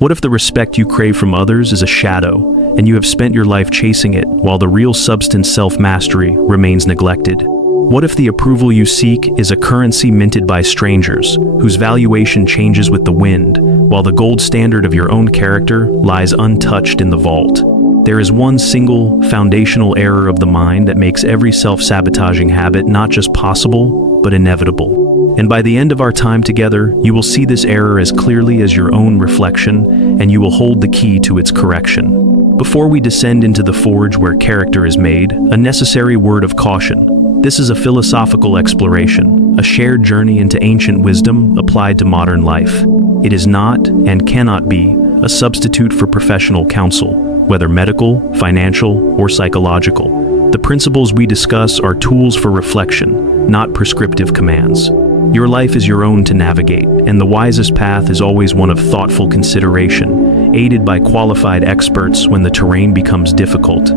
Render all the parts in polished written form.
What if the respect you crave from others is a shadow, and you have spent your life chasing it while the real substance self-mastery remains neglected? What if the approval you seek is a currency minted by strangers, whose valuation changes with the wind, while the gold standard of your own character lies untouched in the vault? There is one single, foundational error of the mind that makes every self-sabotaging habit not just possible, but inevitable. And by the end of our time together, you will see this error as clearly as your own reflection, and you will hold the key to its correction. Before we descend into the forge where character is made, a necessary word of caution. This is a philosophical exploration, a shared journey into ancient wisdom applied to modern life. It is not, and cannot be, a substitute for professional counsel, whether medical, financial, or psychological. The principles we discuss are tools for reflection, not prescriptive commands. Your life is your own to navigate, and the wisest path is always one of thoughtful consideration, aided by qualified experts when the terrain becomes difficult.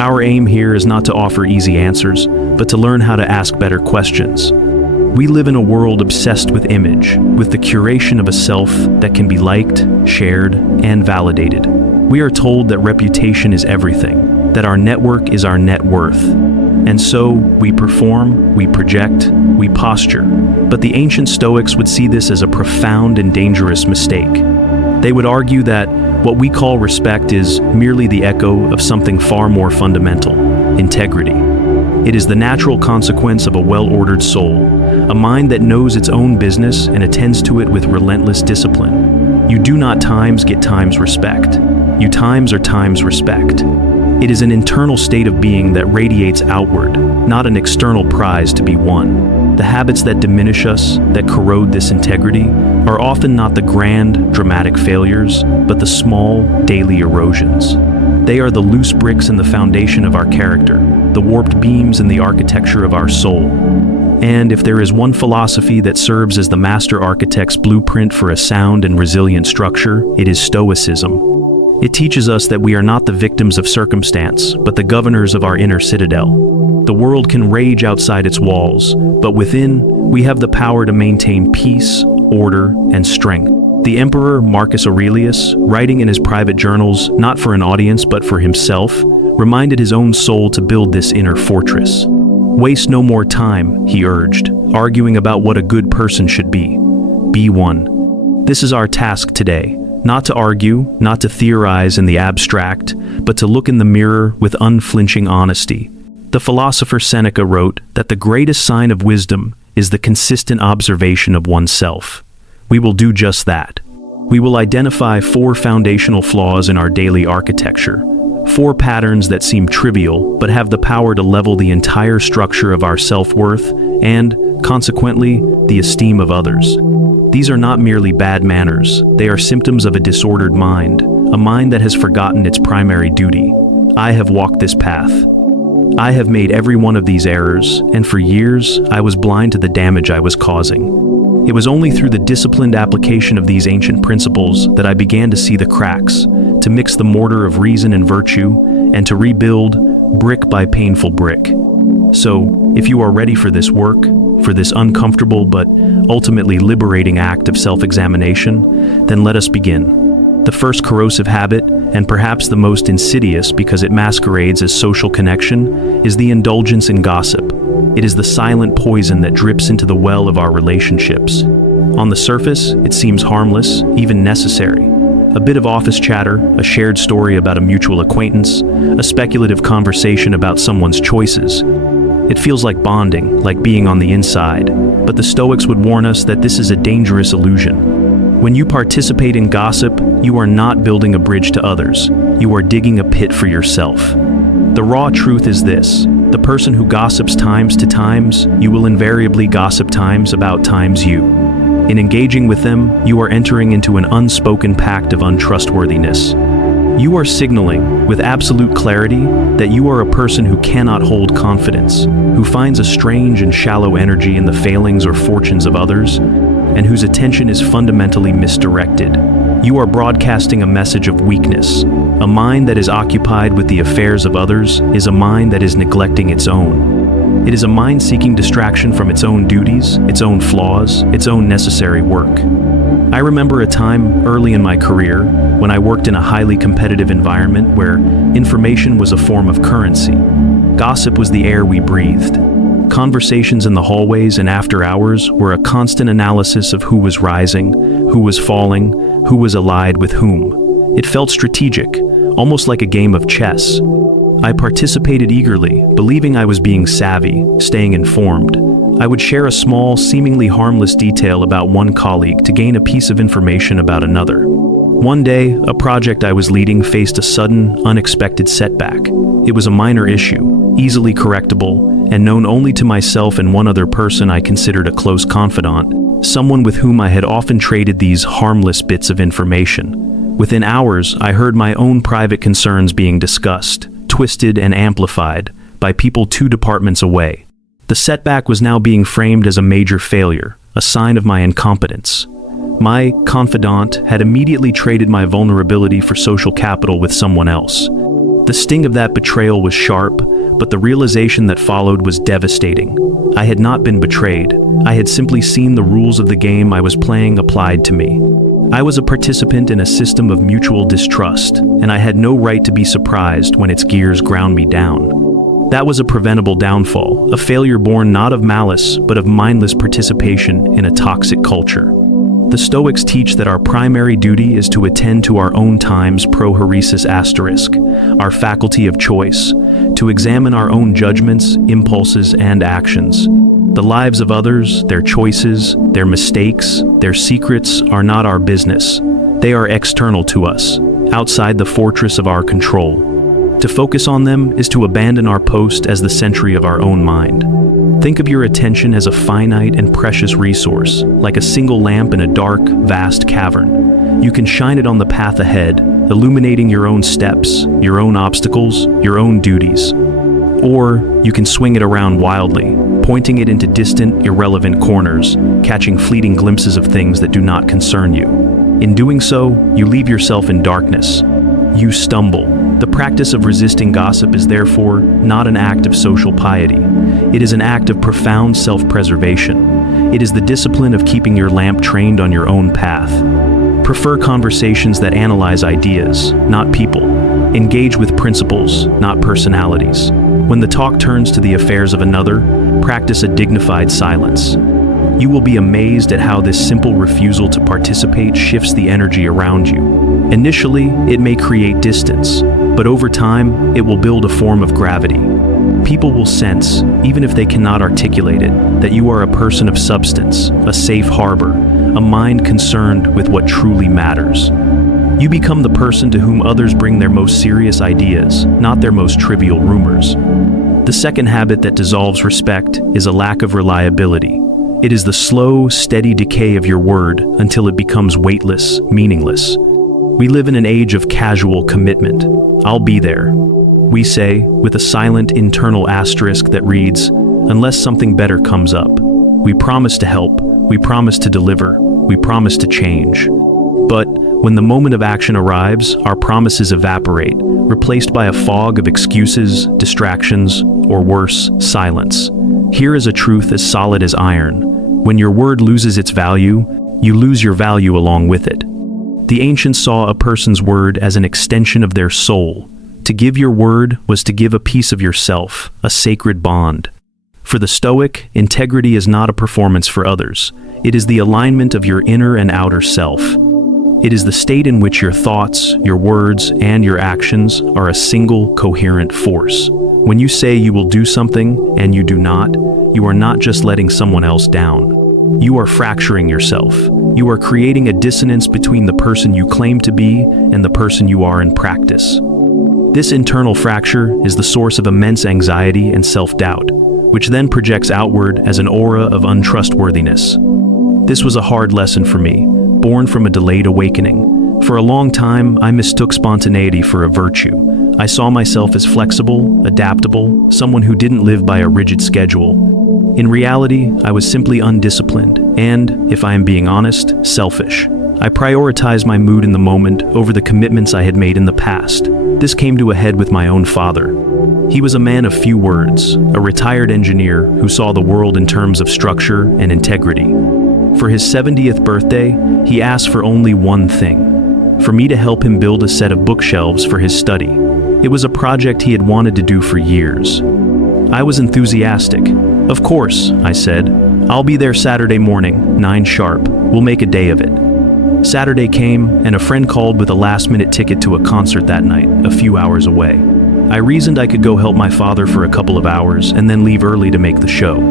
Our aim here is not to offer easy answers, but to learn how to ask better questions. We live in a world obsessed with image, with the curation of a self that can be liked, shared, and validated. We are told that reputation is everything, that our network is our net worth. And so, we perform, we project, we posture. But the ancient Stoics would see this as a profound and dangerous mistake. They would argue that what we call respect is merely the echo of something far more fundamental: integrity. It is the natural consequence of a well-ordered soul, a mind that knows its own business and attends to it with relentless discipline. You do not times get times respect. You times are times respect. It is an internal state of being that radiates outward, not an external prize to be won. The habits that diminish us, that corrode this integrity, are often not the grand, dramatic failures, but the small, daily erosions. They are the loose bricks in the foundation of our character, the warped beams in the architecture of our soul. And if there is one philosophy that serves as the master architect's blueprint for a sound and resilient structure, it is Stoicism. It teaches us that we are not the victims of circumstance, but the governors of our inner citadel. The world can rage outside its walls, but within, we have the power to maintain peace, order, and strength. The Emperor Marcus Aurelius, writing in his private journals, not for an audience but for himself, reminded his own soul to build this inner fortress. Waste no more time, he urged, arguing about what a good person should be. Be one. This is our task today. Not to argue, not to theorize in the abstract, but to look in the mirror with unflinching honesty. The philosopher Seneca wrote that the greatest sign of wisdom is the consistent observation of oneself. We will do just that. We will identify 4 foundational flaws in our daily architecture, 4 patterns that seem trivial but have the power to level the entire structure of our self-worth and, consequently, the esteem of others. These are not merely bad manners, they are symptoms of a disordered mind, a mind that has forgotten its primary duty. I have walked this path. I have made every one of these errors, and for years, I was blind to the damage I was causing. It was only through the disciplined application of these ancient principles that I began to see the cracks, to mix the mortar of reason and virtue, and to rebuild, brick by painful brick. So, if you are ready for this work, for this uncomfortable but ultimately liberating act of self-examination, then let us begin. The first corrosive habit, and perhaps the most insidious because it masquerades as social connection, is the indulgence in gossip. It is the silent poison that drips into the well of our relationships. On the surface, it seems harmless, even necessary. A bit of office chatter, a shared story about a mutual acquaintance, a speculative conversation about someone's choices. It feels like bonding, like being on the inside, but the Stoics would warn us that this is a dangerous illusion. When you participate in gossip, you are not building a bridge to others, you are digging a pit for yourself. The raw truth is this: the person who gossips times to times, you will invariably gossip times about times you. In engaging with them, you are entering into an unspoken pact of untrustworthiness. You are signaling, with absolute clarity, that you are a person who cannot hold confidence, who finds a strange and shallow energy in the failings or fortunes of others, and whose attention is fundamentally misdirected. You are broadcasting a message of weakness. A mind that is occupied with the affairs of others is a mind that is neglecting its own. It is a mind seeking distraction from its own duties, its own flaws, its own necessary work. I remember a time early in my career when I worked in a highly competitive environment where information was a form of currency. Gossip was the air we breathed. Conversations in the hallways and after hours were a constant analysis of who was rising, who was falling, who was allied with whom. It felt strategic, almost like a game of chess. I participated eagerly, believing I was being savvy, staying informed. I would share a small, seemingly harmless detail about one colleague to gain a piece of information about another. One day, a project I was leading faced a sudden, unexpected setback. It was a minor issue, easily correctable, and known only to myself and one other person I considered a close confidant, someone with whom I had often traded these harmless bits of information. Within hours, I heard my own private concerns being discussed, twisted and amplified, by people 2 departments away. The setback was now being framed as a major failure, a sign of my incompetence. My confidant had immediately traded my vulnerability for social capital with someone else. The sting of that betrayal was sharp, but the realization that followed was devastating. I had not been betrayed. I had simply seen the rules of the game I was playing applied to me. I was a participant in a system of mutual distrust, and I had no right to be surprised when its gears ground me down. That was a preventable downfall, a failure born not of malice, but of mindless participation in a toxic culture. The Stoics teach that our primary duty is to attend to our own time's prohoresis asterisk, our faculty of choice, to examine our own judgments, impulses, and actions. The lives of others, their choices, their mistakes, their secrets are not our business. They are external to us, outside the fortress of our control. To focus on them is to abandon our post as the sentry of our own mind. Think of your attention as a finite and precious resource, like a single lamp in a dark, vast cavern. You can shine it on the path ahead, illuminating your own steps, your own obstacles, your own duties. Or you can swing it around wildly, pointing it into distant, irrelevant corners, catching fleeting glimpses of things that do not concern you. In doing so, you leave yourself in darkness. You stumble. The practice of resisting gossip is therefore not an act of social piety. It is an act of profound self-preservation. It is the discipline of keeping your lamp trained on your own path. Prefer conversations that analyze ideas, not people. Engage with principles, not personalities. When the talk turns to the affairs of another, practice a dignified silence. You will be amazed at how this simple refusal to participate shifts the energy around you. Initially, it may create distance, but over time, it will build a form of gravity. People will sense, even if they cannot articulate it, that you are a person of substance, a safe harbor, a mind concerned with what truly matters. You become the person to whom others bring their most serious ideas, not their most trivial rumors. The second habit that dissolves respect is a lack of reliability. It is the slow, steady decay of your word until it becomes weightless, meaningless. We live in an age of casual commitment. I'll be there, we say, with a silent internal asterisk that reads, unless something better comes up. We promise to help, we promise to deliver, we promise to change. But when the moment of action arrives, our promises evaporate, replaced by a fog of excuses, distractions, or worse, silence. Here is a truth as solid as iron. When your word loses its value, you lose your value along with it. The ancients saw a person's word as an extension of their soul. To give your word was to give a piece of yourself, a sacred bond. For the Stoic, integrity is not a performance for others. It is the alignment of your inner and outer self. It is the state in which your thoughts, your words, and your actions are a single, coherent force. When you say you will do something and you do not, you are not just letting someone else down. You are fracturing yourself. You are creating a dissonance between the person you claim to be and the person you are in practice. This internal fracture is the source of immense anxiety and self-doubt, which then projects outward as an aura of untrustworthiness. This was a hard lesson for me, born from a delayed awakening. For a long time, I mistook spontaneity for a virtue. I saw myself as flexible, adaptable, someone who didn't live by a rigid schedule. In reality, I was simply undisciplined and, if I am being honest, selfish. I prioritized my mood in the moment over the commitments I had made in the past. This came to a head with my own father. He was a man of few words, a retired engineer who saw the world in terms of structure and integrity. For his 70th birthday, he asked for only one thing: for me to help him build a set of bookshelves for his study. It was a project he had wanted to do for years. I was enthusiastic. "Of course," I said. "I'll be there Saturday morning, 9 sharp. We'll make a day of it." Saturday came, and a friend called with a last-minute ticket to a concert that night, a few hours away. I reasoned I could go help my father for a couple of hours and then leave early to make the show.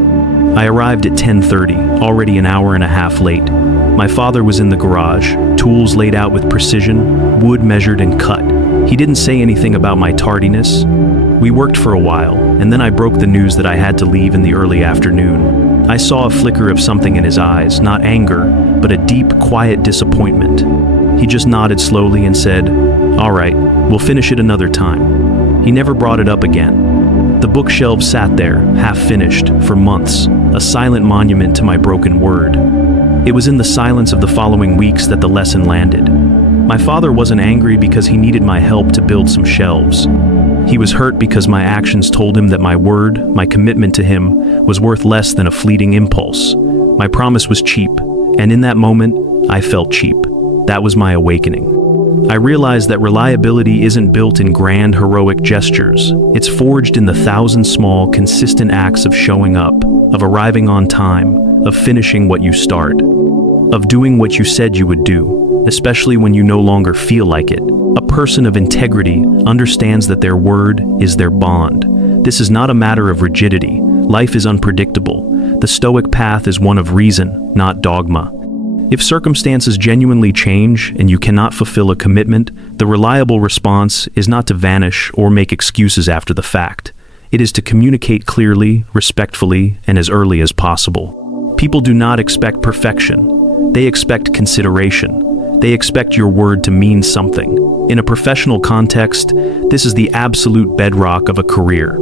I arrived at 10:30, already an hour and a half late. My father was in the garage, tools laid out with precision, wood measured and cut. He didn't say anything about my tardiness. We worked for a while, and then I broke the news that I had to leave in the early afternoon. I saw a flicker of something in his eyes, not anger, but a deep, quiet disappointment. He just nodded slowly and said, "All right, we'll finish it another time." He never brought it up again. The bookshelves sat there, half-finished, for months, a silent monument to my broken word. It was in the silence of the following weeks that the lesson landed. My father wasn't angry because he needed my help to build some shelves. He was hurt because my actions told him that my word, my commitment to him, was worth less than a fleeting impulse. My promise was cheap, and in that moment, I felt cheap. That was my awakening. I realized that reliability isn't built in grand, heroic gestures. It's forged in the 1,000 small, consistent acts of showing up, of arriving on time, of finishing what you start, of doing what you said you would do, especially when you no longer feel like it. A person of integrity understands that their word is their bond. This is not a matter of rigidity. Life is unpredictable. The Stoic path is one of reason, not dogma. If circumstances genuinely change and you cannot fulfill a commitment, the reliable response is not to vanish or make excuses after the fact. It is to communicate clearly, respectfully, and as early as possible. People do not expect perfection. They expect consideration. They expect your word to mean something. In a professional context, this is the absolute bedrock of a career.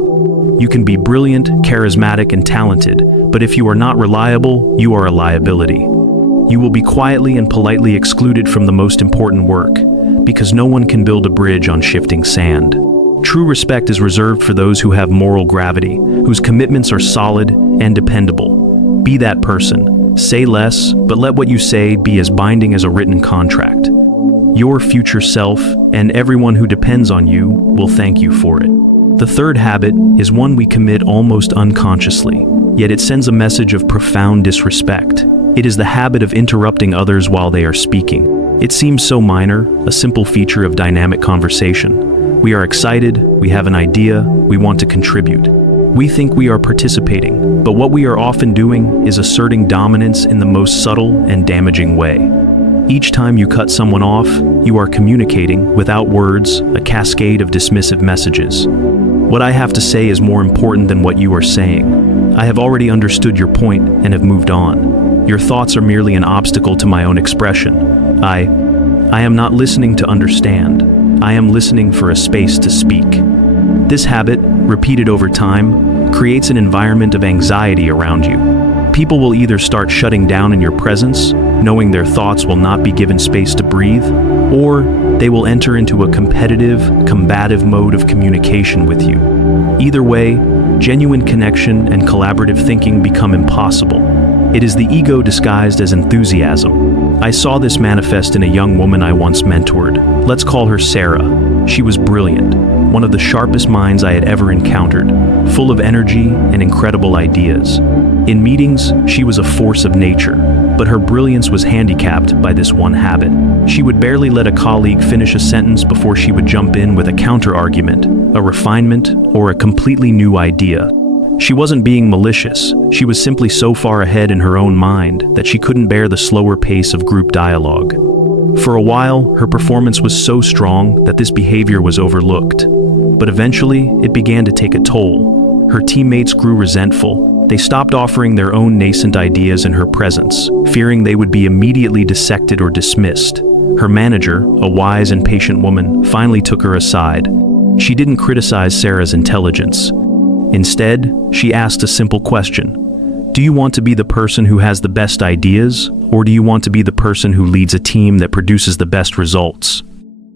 You can be brilliant, charismatic, and talented, but if you are not reliable, you are a liability. You will be quietly and politely excluded from the most important work, because no one can build a bridge on shifting sand. True respect is reserved for those who have moral gravity, whose commitments are solid and dependable. Be that person. Say less, but let what you say be as binding as a written contract. Your future self, and everyone who depends on you, will thank you for it. The third habit is one we commit almost unconsciously, yet it sends a message of profound disrespect. It is the habit of interrupting others while they are speaking. It seems so minor, a simple feature of dynamic conversation. We are excited, we have an idea, we want to contribute. We think we are participating, but what we are often doing is asserting dominance in the most subtle and damaging way. Each time you cut someone off, you are communicating, without words, a cascade of dismissive messages. What I have to say is more important than what you are saying. I have already understood your point and have moved on. Your thoughts are merely an obstacle to my own expression. I am not listening to understand. I am listening for a space to speak. This habit, repeated over time, creates an environment of anxiety around you. People will either start shutting down in your presence, knowing their thoughts will not be given space to breathe, or they will enter into a competitive, combative mode of communication with you. Either way, genuine connection and collaborative thinking become impossible. It is the ego disguised as enthusiasm. I saw this manifest in a young woman I once mentored. Let's call her Sarah. She was brilliant, one of the sharpest minds I had ever encountered, full of energy and incredible ideas. In meetings, she was a force of nature, but her brilliance was handicapped by this one habit. She would barely let a colleague finish a sentence before she would jump in with a counter-argument, a refinement, or a completely new idea. She wasn't being malicious. She was simply so far ahead in her own mind that she couldn't bear the slower pace of group dialogue. For a while, her performance was so strong that this behavior was overlooked. But eventually, it began to take a toll. Her teammates grew resentful. They stopped offering their own nascent ideas in her presence, fearing they would be immediately dissected or dismissed. Her manager, a wise and patient woman, finally took her aside. She didn't criticize Sarah's intelligence. Instead, she asked a simple question. Do you want to be the person who has the best ideas, or do you want to be the person who leads a team that produces the best results?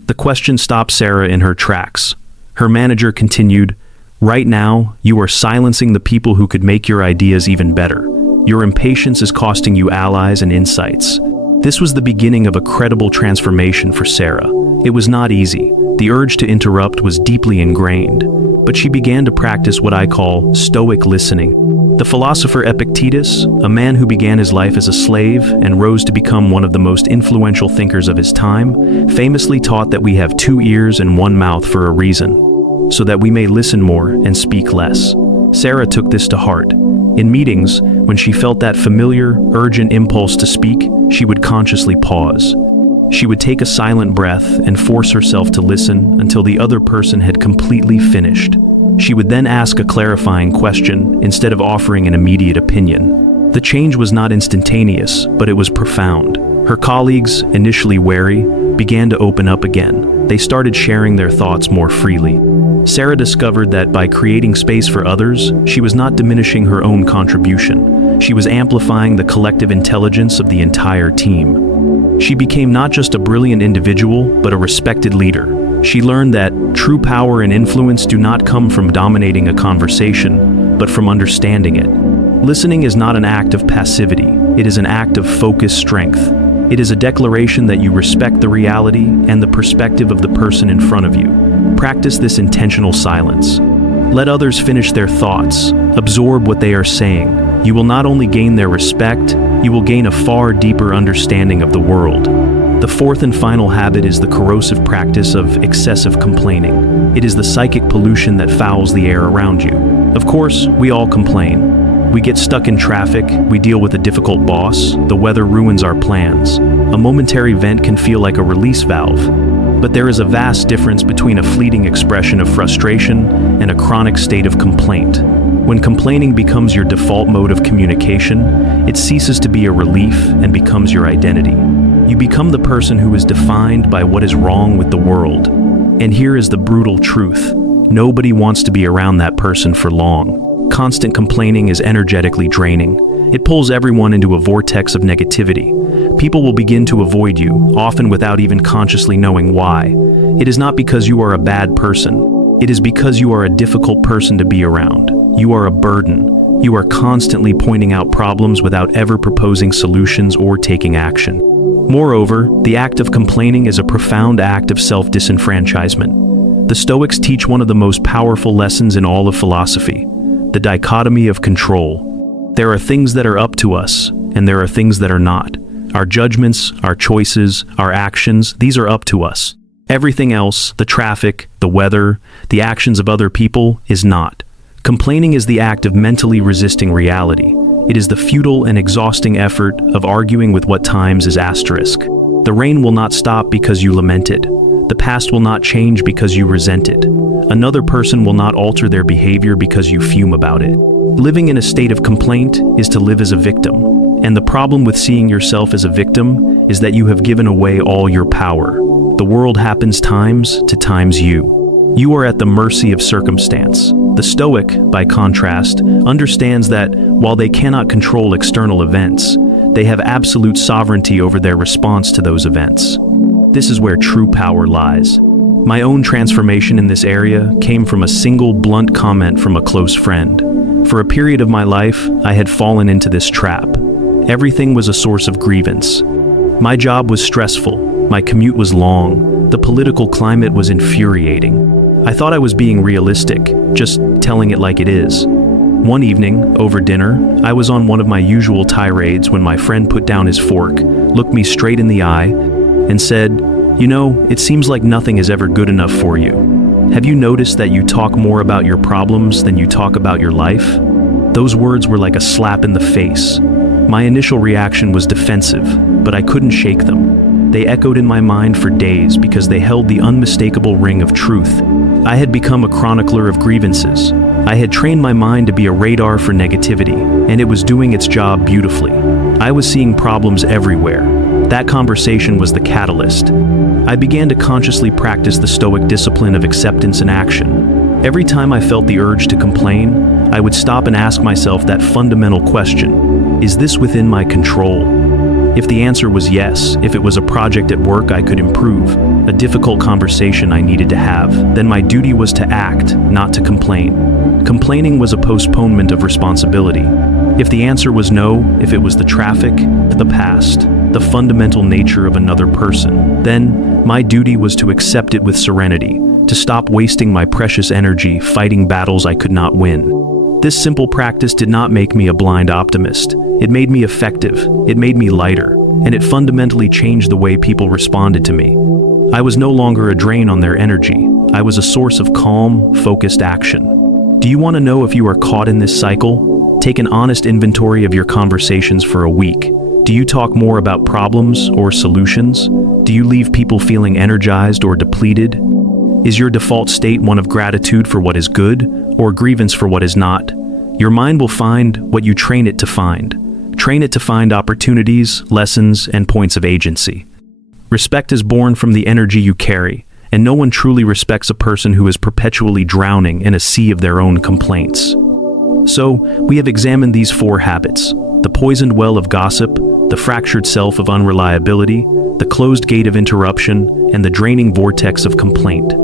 The question stopped Sarah in her tracks. Her manager continued, Right now, you are silencing the people who could make your ideas even better. Your impatience is costing you allies and insights. This was the beginning of a credible transformation for Sarah. It was not easy. The urge to interrupt was deeply ingrained, but she began to practice what I call Stoic listening. The philosopher Epictetus, a man who began his life as a slave and rose to become one of the most influential thinkers of his time, famously taught that we have 2 ears and 1 mouth for a reason, so that we may listen more and speak less. Sarah took this to heart. In meetings, when she felt that familiar, urgent impulse to speak, she would consciously pause. She would take a silent breath and force herself to listen until the other person had completely finished. She would then ask a clarifying question instead of offering an immediate opinion. The change was not instantaneous, but it was profound. Her colleagues, initially wary, began to open up again. They started sharing their thoughts more freely. Sarah discovered that by creating space for others, she was not diminishing her own contribution. She was amplifying the collective intelligence of the entire team. She became not just a brilliant individual, but a respected leader. She learned that true power and influence do not come from dominating a conversation, but from understanding it. Listening is not an act of passivity. It is an act of focused strength. It is a declaration that you respect the reality and the perspective of the person in front of you. Practice this intentional silence. Let others finish their thoughts. Absorb what they are saying. You will not only gain their respect, you will gain a far deeper understanding of the world. The fourth and final habit is the corrosive practice of excessive complaining. It is the psychic pollution that fouls the air around you. Of course, we all complain. We get stuck in traffic, we deal with a difficult boss, the weather ruins our plans. A momentary vent can feel like a release valve. But there is a vast difference between a fleeting expression of frustration and a chronic state of complaint. When complaining becomes your default mode of communication, it ceases to be a relief and becomes your identity. You become the person who is defined by what is wrong with the world. And here is the brutal truth. Nobody wants to be around that person for long. Constant complaining is energetically draining. It pulls everyone into a vortex of negativity. People will begin to avoid you, often without even consciously knowing why. It is not because you are a bad person. It is because you are a difficult person to be around. You are a burden. You are constantly pointing out problems without ever proposing solutions or taking action. Moreover, the act of complaining is a profound act of self-disenfranchisement. The Stoics teach one of the most powerful lessons in all of philosophy: the dichotomy of control. There are things that are up to us, and there are things that are not. Our judgments, our choices, our actions, these are up to us. Everything else, the traffic, the weather, the actions of other people, is not. Complaining is the act of mentally resisting reality. It is the futile and exhausting effort of arguing with what times is asterisk. The rain will not stop because you lament it. The past will not change because you resent it. Another person will not alter their behavior because you fume about it. Living in a state of complaint is to live as a victim. And the problem with seeing yourself as a victim is that you have given away all your power. The world happens times to times you. You are at the mercy of circumstance. The Stoic, by contrast, understands that while they cannot control external events, they have absolute sovereignty over their response to those events. This is where true power lies. My own transformation in this area came from a single blunt comment from a close friend. For a period of my life, I had fallen into this trap. Everything was a source of grievance. My job was stressful. My commute was long. The political climate was infuriating. I thought I was being realistic, just telling it like it is. One evening, over dinner, I was on one of my usual tirades when my friend put down his fork, looked me straight in the eye, and said, "You know, it seems like nothing is ever good enough for you. Have you noticed that you talk more about your problems than you talk about your life?" Those words were like a slap in the face. My initial reaction was defensive, but I couldn't shake them. They echoed in my mind for days because they held the unmistakable ring of truth. I had become a chronicler of grievances. I had trained my mind to be a radar for negativity, and it was doing its job beautifully. I was seeing problems everywhere. That conversation was the catalyst. I began to consciously practice the Stoic discipline of acceptance and action. Every time I felt the urge to complain, I would stop and ask myself that fundamental question: is this within my control? If the answer was yes, if it was a project at work I could improve, a difficult conversation I needed to have, then my duty was to act, not to complain. Complaining was a postponement of responsibility. If the answer was no, if it was the traffic, the past, the fundamental nature of another person, then my duty was to accept it with serenity, to stop wasting my precious energy fighting battles I could not win. This simple practice did not make me a blind optimist. It made me effective, it made me lighter, and it fundamentally changed the way people responded to me. I was no longer a drain on their energy. I was a source of calm, focused action. Do you want to know if you are caught in this cycle? Take an honest inventory of your conversations for a week. Do you talk more about problems or solutions? Do you leave people feeling energized or depleted? Is your default state one of gratitude for what is good or grievance for what is not? Your mind will find what you train it to find. Train it to find opportunities, lessons, and points of agency. Respect is born from the energy you carry, and no one truly respects a person who is perpetually drowning in a sea of their own complaints. So, we have examined these 4 habits: the poisoned well of gossip, the fractured self of unreliability, the closed gate of interruption, and the draining vortex of complaint.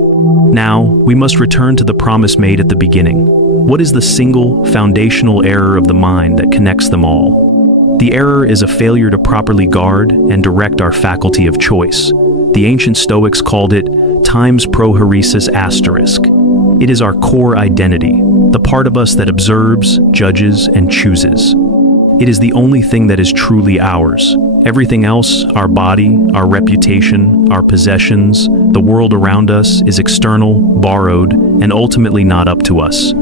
Now, we must return to the promise made at the beginning. What is the single, foundational error of the mind that connects them all? The error is a failure to properly guard and direct our faculty of choice. The ancient Stoics called it times prohoresis asterisk. It is our core identity, the part of us that observes, judges, and chooses. It is the only thing that is truly ours. Everything else, our body, our reputation, our possessions, the world around us, is external, borrowed, and ultimately not up to us.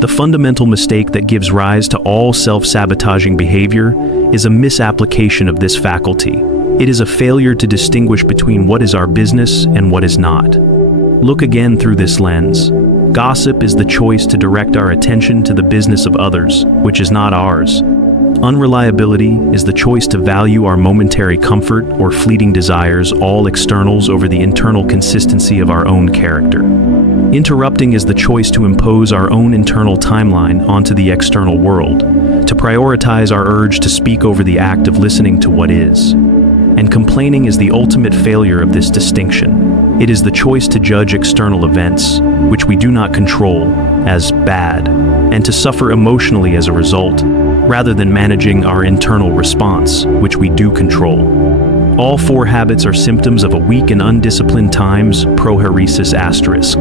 The fundamental mistake that gives rise to all self-sabotaging behavior is a misapplication of this faculty. It is a failure to distinguish between what is our business and what is not. Look again through this lens. Gossip is the choice to direct our attention to the business of others, which is not ours. Unreliability is the choice to value our momentary comfort or fleeting desires, all externals, over the internal consistency of our own character. Interrupting is the choice to impose our own internal timeline onto the external world, to prioritize our urge to speak over the act of listening to what is. And complaining is the ultimate failure of this distinction. It is the choice to judge external events, which we do not control, as bad, and to suffer emotionally as a result, rather than managing our internal response, which we do control. All 4 habits are symptoms of a weak and undisciplined times prohoresis asterisk.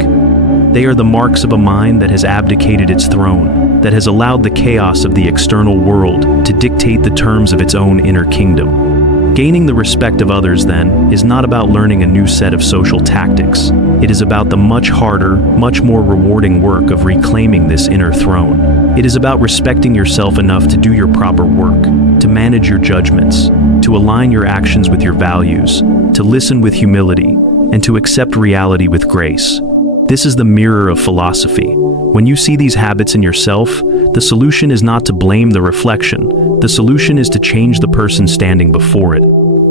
They are the marks of a mind that has abdicated its throne, that has allowed the chaos of the external world to dictate the terms of its own inner kingdom. Gaining the respect of others, then, is not about learning a new set of social tactics. It is about the much harder, much more rewarding work of reclaiming this inner throne. It is about respecting yourself enough to do your proper work, to manage your judgments, to align your actions with your values, to listen with humility, and to accept reality with grace. This is the mirror of philosophy. When you see these habits in yourself, the solution is not to blame the reflection. The solution is to change the person standing before it.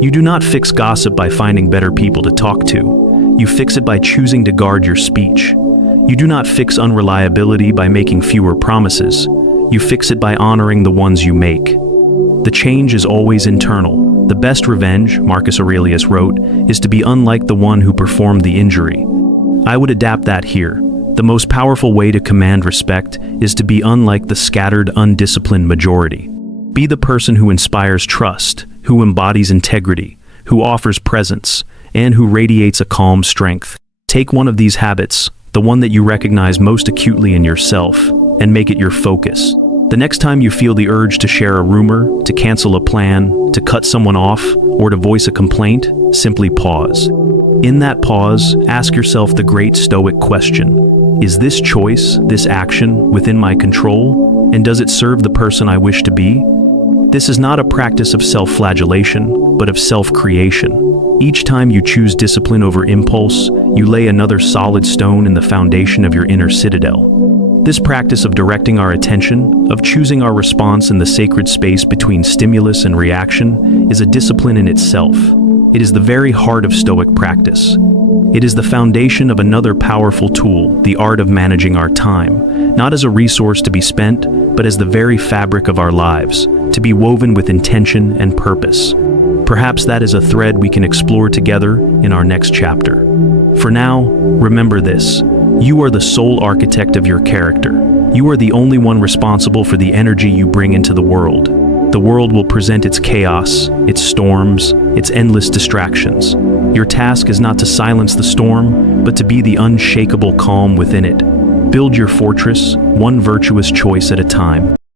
You do not fix gossip by finding better people to talk to. You fix it by choosing to guard your speech. You do not fix unreliability by making fewer promises. You fix it by honoring the ones you make. The change is always internal. The best revenge, Marcus Aurelius wrote, is to be unlike the one who performed the injury. I would adapt that here. The most powerful way to command respect is to be unlike the scattered, undisciplined majority. Be the person who inspires trust, who embodies integrity, who offers presence, and who radiates a calm strength. Take one of these habits, the one that you recognize most acutely in yourself, and make it your focus. The next time you feel the urge to share a rumor, to cancel a plan, to cut someone off, or to voice a complaint, simply pause. In that pause, ask yourself the great Stoic question: is this choice, this action, within my control? And does it serve the person I wish to be? This is not a practice of self-flagellation, but of self-creation. Each time you choose discipline over impulse, you lay another solid stone in the foundation of your inner citadel. This practice of directing our attention, of choosing our response in the sacred space between stimulus and reaction, is a discipline in itself. It is the very heart of Stoic practice. It is the foundation of another powerful tool, the art of managing our time, not as a resource to be spent, but as the very fabric of our lives, to be woven with intention and purpose. Perhaps that is a thread we can explore together in our next chapter. For now, remember this: you are the sole architect of your character. You are the only one responsible for the energy you bring into the world. The world will present its chaos, its storms, its endless distractions. Your task is not to silence the storm, but to be the unshakable calm within it. Build your fortress, one virtuous choice at a time.